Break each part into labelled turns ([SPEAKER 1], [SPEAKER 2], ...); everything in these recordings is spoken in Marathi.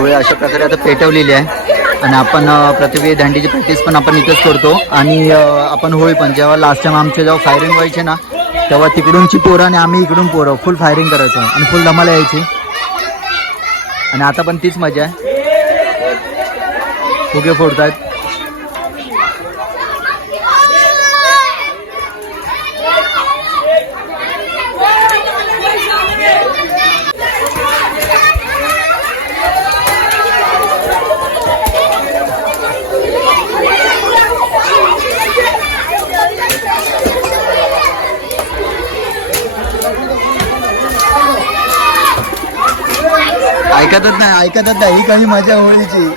[SPEAKER 1] होळी अशा प्रकारे आता पेटवलेली आहे. आणि आपण अ, दांडीची प्रॅक्टिस पण आपण इथंच करतो. आणि आपण होळी पण जेव्हा लास्ट टाइम आमचे जेव्हा फायरिंग व्हायचे ना तेव्हा तिकडूनची पोरं आणि आम्ही इकडून पोरं फुल फायरिंग करायचो. आणि फुल धमाला यायची. आणि आता पण तीच मजा आहे. फुगे फोडतायत. ऐकतच नाही ऐकतच नाही. ही काही मजा होळीची.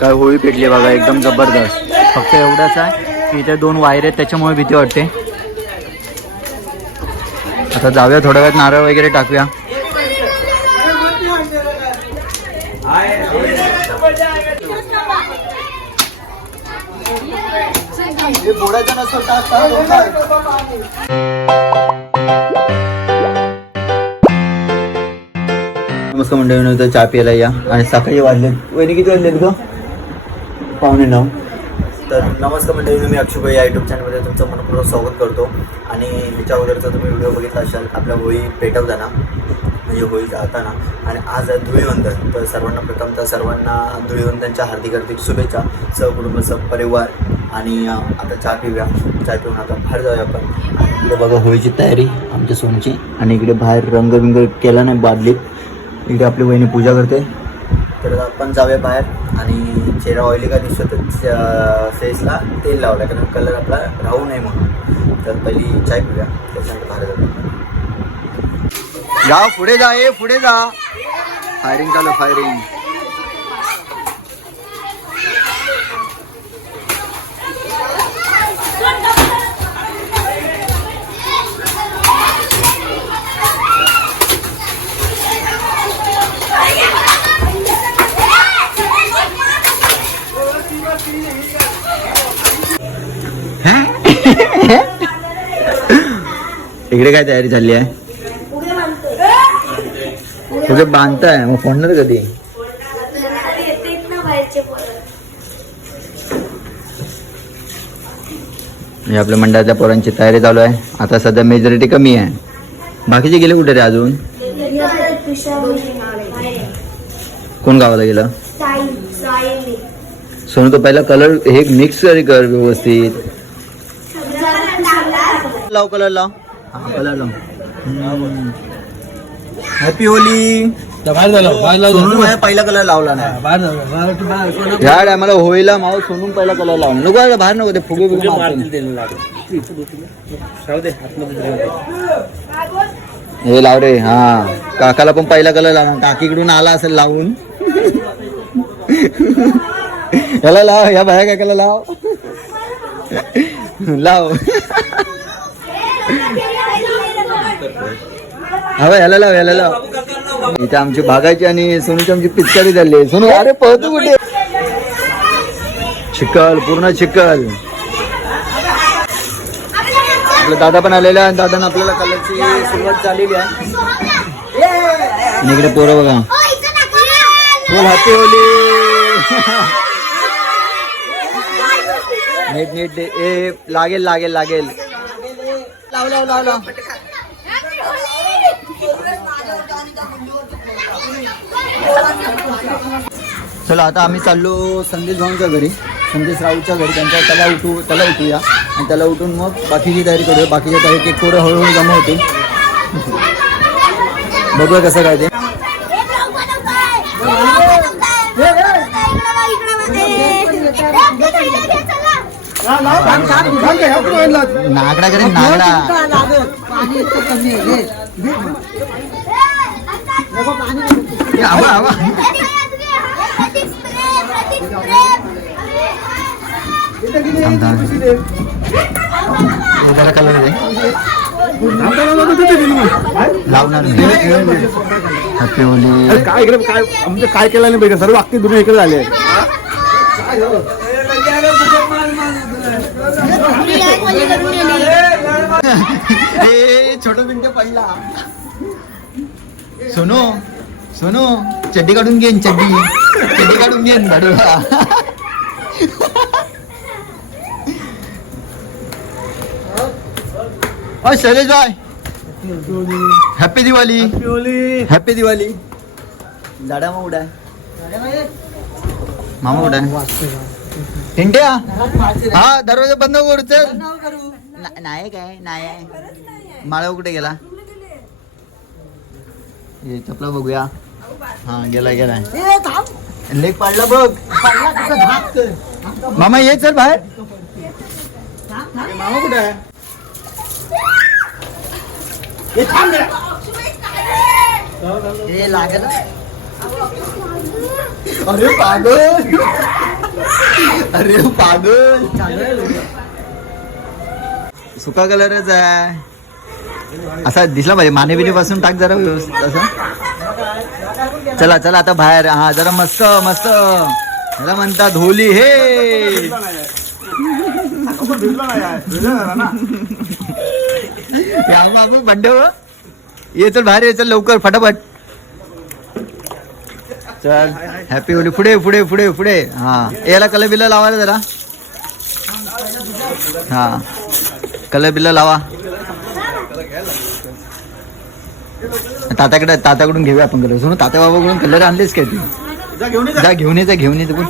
[SPEAKER 1] काय होळी पेटली बघा एकदम जबरदस्त. फक्त एवढंच आहे की इथे दोन वायर आहेत त्याच्यामुळे भीती वाटते. आता जाऊया थोड्या वेळात नारळ वगैरे टाकूया. नमस्कार मंडळी इथं चहा प्यायला या. आणि सकाळी वाजले. वहिनी किती वाजलेत ग? पाहुणे नऊ. तर नमस्कार मंडळी मी अक्षुभाई या युट्यूब चॅनलमध्ये तुमचं मनपूर्वक स्वागत करतो. आणि ह्याच्या अगोदरचा तुम्ही व्हिडिओ बघितला असाल आपल्या होळी पेटवताना म्हणजे होळी जाताना आणि आज आहे धुळीवंदन तर सर्वांना प्रथमतः सर्वांना धुळीवंदनच्या हार्दिक हार्दिक शुभेच्छा. सहकुटुंब सहपरिवार आणि आता चहा पिऊया. चहा पिऊन आता बाहेर जाऊया आपण. इकडे बघा होळीची तयारी आमच्या सोनची आणि इकडे बाहेर रंगबिंग केला नाही बादलीत. इकडे आपली वहिनी पूजा करते. तर आपण जाऊया बाहेर. आणि चेहरा ऑइली का दिसतो तर फेसला तेल लावलं कारण कलर आपला राहू नये म्हणून. तर पहिली चाय पिऊया. त्याच्यानंतर बाहेर जाऊया. जा पुढे जा ए पुढे जा. फायरिंग चालू फायरिंग इकडे काय तयारी झाली आहे? तुझे बांधताय मग फोडणार कधी? म्हणजे आपल्या मंडळातल्या पोरांची तयारी चालू आहे. आता सध्या मेजॉरिटी कमी आहे. बाकीचे गेले कुठे रे अजून? कोण गावाला गेलं? सोनू तो पहिला कलर हे मिक्स कर व्यवस्थित. लाव कलर लाव. कलर लाव. हॅपी होली सोनू पहिला कलर लावला नाही. ह्या टायमाला होळीला सोनून पहिला कलर लावला नको आता बाहेर नको ते फुगे मारतील.
[SPEAKER 2] दे.
[SPEAKER 1] हे लाव रे हा. काकाला पण पहिला कलर लावून काकीकडून आला असेल लावून. याला लाव या बाया काकाला लाव. लाव. हवा याला लाव याला लाव. इथे आमची भागायची आणि सोनूची आमची पिचकारी झाली. सोनू अरे पळतो कुठे? चिकल पूर्ण चिकल आपला दादा पण आलेला आहे दादा आपल्याला कलरची सुरुवात झालेली आहे. आणि इकडे पोरं बघा. फुल हॅपी होली. नीट नीट ए लागेल लागेल लागेल. लाव लाव लाव लाव. चला आता आम्ही चाललो संदेश भाऊंच्या घरी. संदेश राऊतच्या घरी. त्यांच्या त्याला उठू त्याला उठूया. आणि त्याला उठून मग बाकीची तयारी करूया. बाकीच्या तयारी केक थोडं हळूहळू जमा होतील. बघूया कसं काय ते. नागडा करेन नागडा जरा कलर दे लावणार हॅपी होली
[SPEAKER 2] अरे काय इकडे काय म्हणजे काय केलं नाही पाहिजे सर्व अख्खी दुनिया इकडे झाली आहे
[SPEAKER 1] ए छोट पिंट पडला सोनू सोनू चड्डी काढून घेईन चड्डी. चड्डी काढून घेईन भाडूला अ शैलेश भाई. हॅपी दिवाळी हॅपी दिवाळी दादा मामा उडा मामा उडा इंडिया हा दरवाजा बंद करू चल. नाही काय नाही माळव कुठे गेला? ये चपला बघूया. हा गेला गेला लेग पाडला बघ. मामा ये चल बाहेर. मामा कुठे आहे? लागत अरे पागल. अरे पागल. सुका कलरच आहे. असा दिसला पाहिजे. माने बिने पासून टाक जरा व्यवस्थित असं. चला चला आता बाहेर. हा जरा मस्त मस्त. मला म्हणतात होली हे. बाबू बड्डे ये चल बाहेर ये चल लवकर फटाफट. चल हॅपी होली. पुढे पुढे पुढे पुढे. हा. याला कलर बिल लावायला जरा. हा. कलर बिल लावा तात्याकडे तात्याकडून घेऊया आपण कलर सोनू तात्या बाबाकडून कलर आणलेच काय तू जा घेऊन ये जा घेऊन ये तू पण.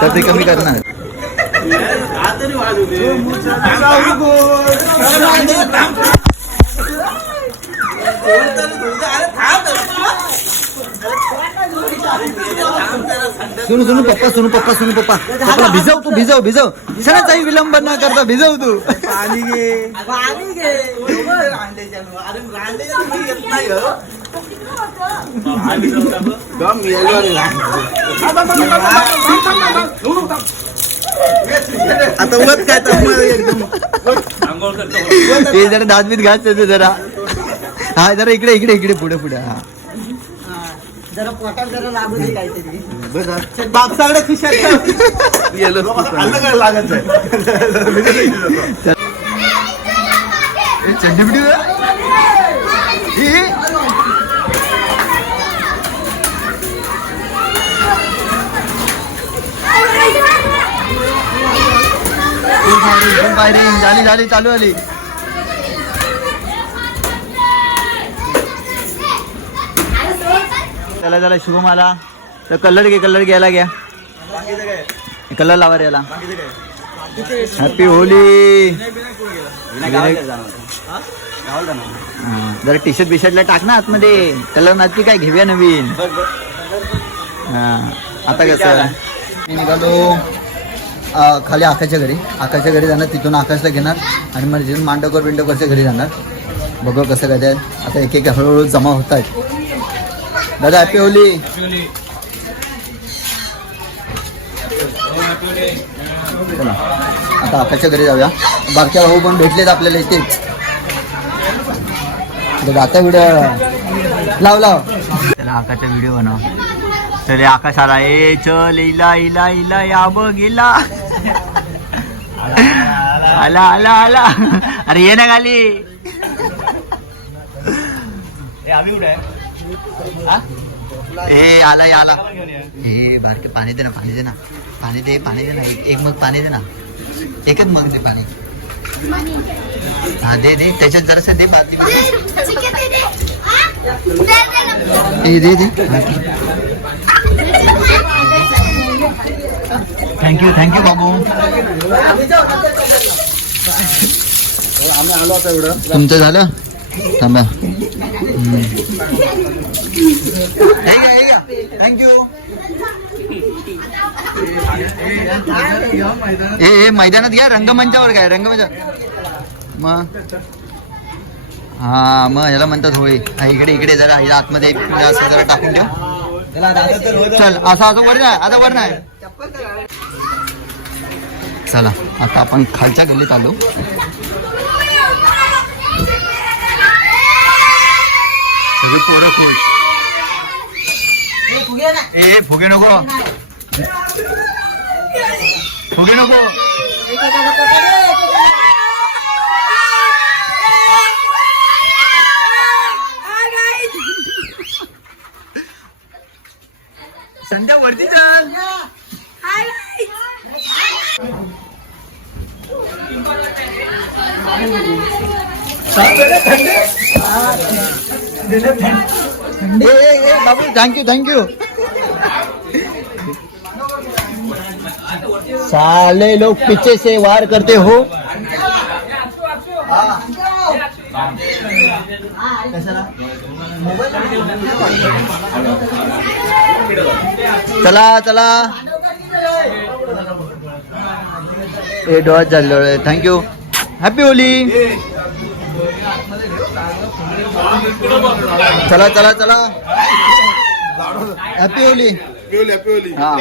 [SPEAKER 1] तर ते कमी करणार सुनू सुनू पप्पा सुनू पप्पा सुनू पप्पा. पप्पा भिजव तू भिजव भिजव. सणाचाही विलंब न करता भिजव तू.
[SPEAKER 2] आता उगत काय तर एकदम.
[SPEAKER 1] ते जरा दात बीत घास जरा. हा जरा इकडे इकडे इकडे पुढे पुढे. हा.
[SPEAKER 3] जरा पोटात जरा लागू दे काहीतरी.
[SPEAKER 2] बापसाकडे खिशात गेलो लागत
[SPEAKER 1] झाली झाली चालू आली चला चला शुभम आला तर कलर घे कलर घ्यायला घ्या. कलर लावा रे याला. हॅपी होली जरा टी शर्ट बिशर्टला टाक ना आतमध्ये. कलर नक्की काय घेऊया नवीन. हा आता कसं? मी निघालो खाली आकाशच्या घरी. आकाशच्या घरी जाणार तिथून आकाशला घेणार आणि मग तिथून मांडवकर बिंडवकरच्या घरी जाणार. बघू कसं काय आता एक एक हळूहळू जमा होत आहेत दादा हॅपी होली आता आकाशच्या घरी जाऊया. बारक्या भाऊ पण भेटलेत आपल्याला इथेच बघ, आता व्हिडिओ लाव लाव. त्याला आकाशचा व्हिडिओ बनव. तर आकाश आला ए चल इला इला इला या बघ इला. आला आला आला. अरे ये ना खाली हे? ए आला आला. हे बारके पाणी दे ना पाणी दे ना. पाणी दे पाणी दे ना. एक एक मग पाणी दे ना. एकच मग दे पाणी. हा दे दे. त्याच्यात जरासं दे बाकी दे दे दे. थँक्यू थँक्यू बाबू
[SPEAKER 2] आम्ही आलो आता एवढं
[SPEAKER 1] तुमचं झालं? थांबा. थँक्यू ए ए मैदानात घ्या रंगमंचावर काय रंगमंच मग हा मग ह्याला म्हणतात होय हा, इकडे इकडे जरा ह्याला आतमध्ये असं जरा टाकून ठेव. चल असं असं वर नाही आता वर नाही. चला आता आपण खालच्या गल्लीत आलो. सगळे पोरं खुश. ए फुगे नको. फुगे नको. संध्या वरती
[SPEAKER 4] जा.
[SPEAKER 1] थंड बाबू थैंक यू थैंक यू साले लोग पीछे से वार करते हो। चला चला। हे डॉ चल थैंक यू हैप्पी होली चला चला चला. हॅपी होली हा.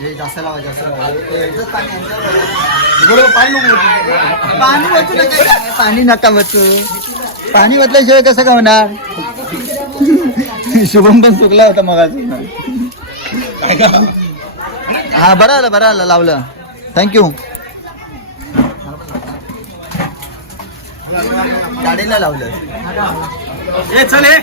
[SPEAKER 1] हे जास्त लावा जास्त लावा. हे पाणी आहे, बरोबर, पाणी नको पाणी नका पाणी नका पाणी वचल्याशिवाय कसं का होणार शुभम पण चुकला होता मग हा बरं आलं बरं आलं लावलं. थँक्यू गाडीला लावलं.
[SPEAKER 2] ए चल हे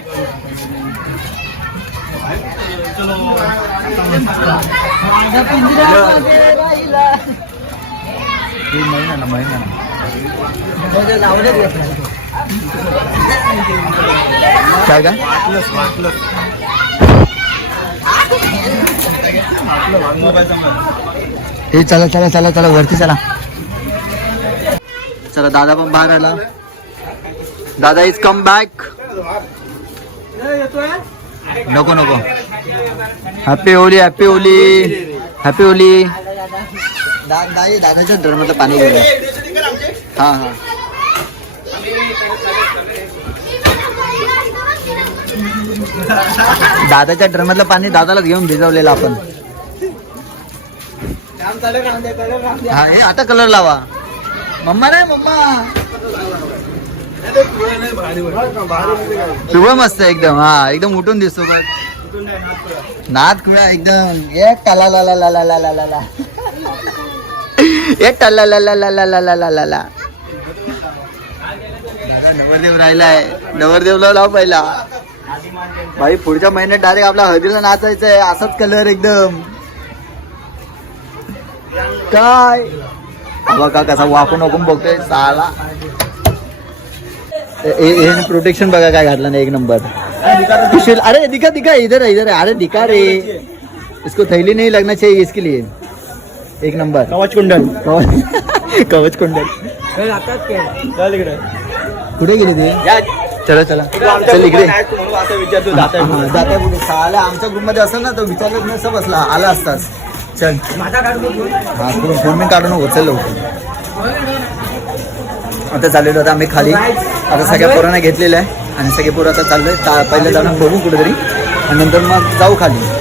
[SPEAKER 1] हे महिना ना महिना काय काय हे चला चला चला चला वरती चला. चला दादा पण बाहेर आला. दादा इज कम बॅक नको नको. Happy Holi happy Holi happy Holi दादा दादाच्या धर्माचं पाणी घेऊया हा हा. दादाच्या ड्रममधलं पाणी दादालाच घेऊन भिजवलेलं आपण. हा हे आता कलर लावा. मम्मा नाही मम्मा. पिवळ मस्त एकदम हा एकदम उठून दिसतो बघ. नाद खुळा एकदम ये टाला ला ला ला ला ला ला ला ला टाला ला ला ला ला ला ला ला ला ला नवरदेव राहिलाय. नवरदेवला लाव पहिला. भाई पुढच्या महिन्यात डायरेक्ट आपला हळदीला नाचायचंय. असाच कलर एकदम. काय? बघा कसा वाकून वाकून बघतोय साला. हे प्रोटेक्शन बघा काय घातलं नाही एक नंबर पिशवी- अरे दिखा दिखा इधर है इधर है अरे दिखा रे. इसको थैली नहीं लगना चाहिए इसके लिए. एक नंबर
[SPEAKER 2] कवच कुंडल.
[SPEAKER 1] कवच कवच कुंडल.
[SPEAKER 2] चल इकडे.
[SPEAKER 1] कुठे गेले ते? चला चला. चल इकडे. साला आमच्या ग्रुपमध्ये असं ना तो विचारत नसतं बसला आला असताच. चल. हा फोन फोन मी काढू नको चल लवकर आता चाललेलो आता आम्ही खाली. आता सगळ्या पोरांना घेतलेलं आहे. आणि सगळे पोरं आता चाललोय. ता- पहिलं जाऊन बघू कुठेतरी. आणि नंतर मग जाऊ खाली.